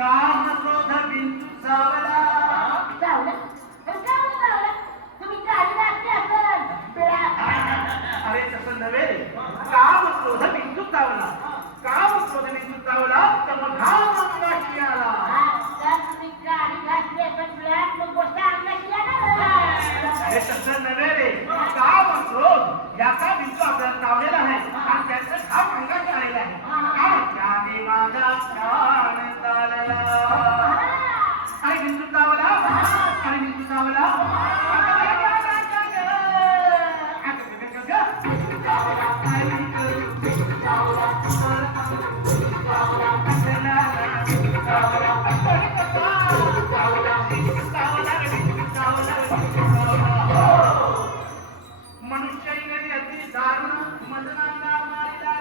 काम क्रोध बिंदू चावला चावलं तुम्ही गाडी लागते अरे तसं नव्हे काम क्रोध बिंदू चावला काम क्रोध बिंदू चावला तर मग घाम अंगाशी आला तुम्ही गाडी घातली पण गोष्ट अंगाशी अरे तसं नव्हे रे काम क्रोध याचा बिंदू आपल्याला चावलेला आहे आणि त्याचा घाम अंगाशी आलेला आहे त्याने माझा प्राण चालला आणि बिंदू चावला आणि बिंदू चावला मनुष्य अति दारुण मदनांना मारिला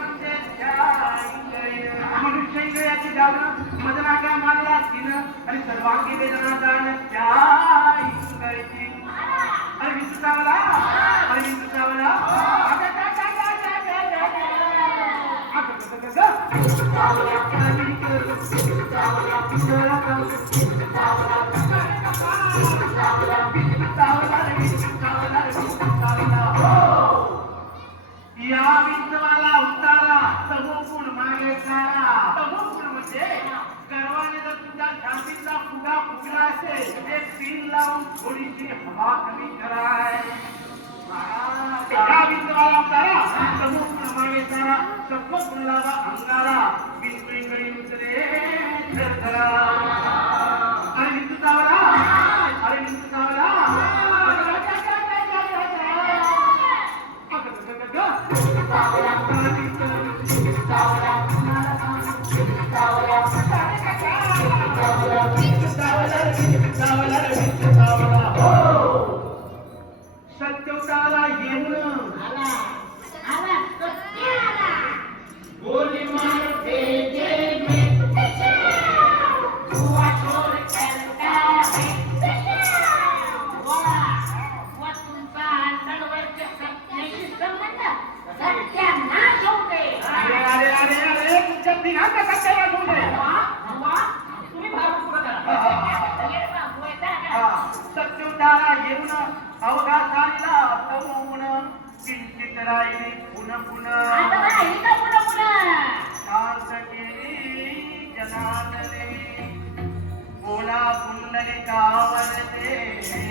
म्हणजे दिन मनुष्य याची दारुण मदनांना मारला तिनं आणि सर्वांगी वेदना दान त्या अरे विष्णू चावला अरे विष्णू चावला या विंचवाला उतारा तमोगुण मागे सारा तमोगुण म्हणजे गर्वाने जर तुझ्या छातीचा फुगा फुगला असेल एक पिन लावून थोडीशी हवा कमी कराय या विंचवाला उतारा तमोगुण मागे सारा सत्वगुण लावा अंगारा बिनकुळीकडे उतरे धरा अरे विंचू चावला अरे विंचू चावला सत्यवताला येऊन गोली मारते सत्योदारा येऊन अवघा झाला तमोगुण किंचित राहिले पुन्हा पुन्हा शांत केली जनार्दने बोला पुंडलिकावरते श्री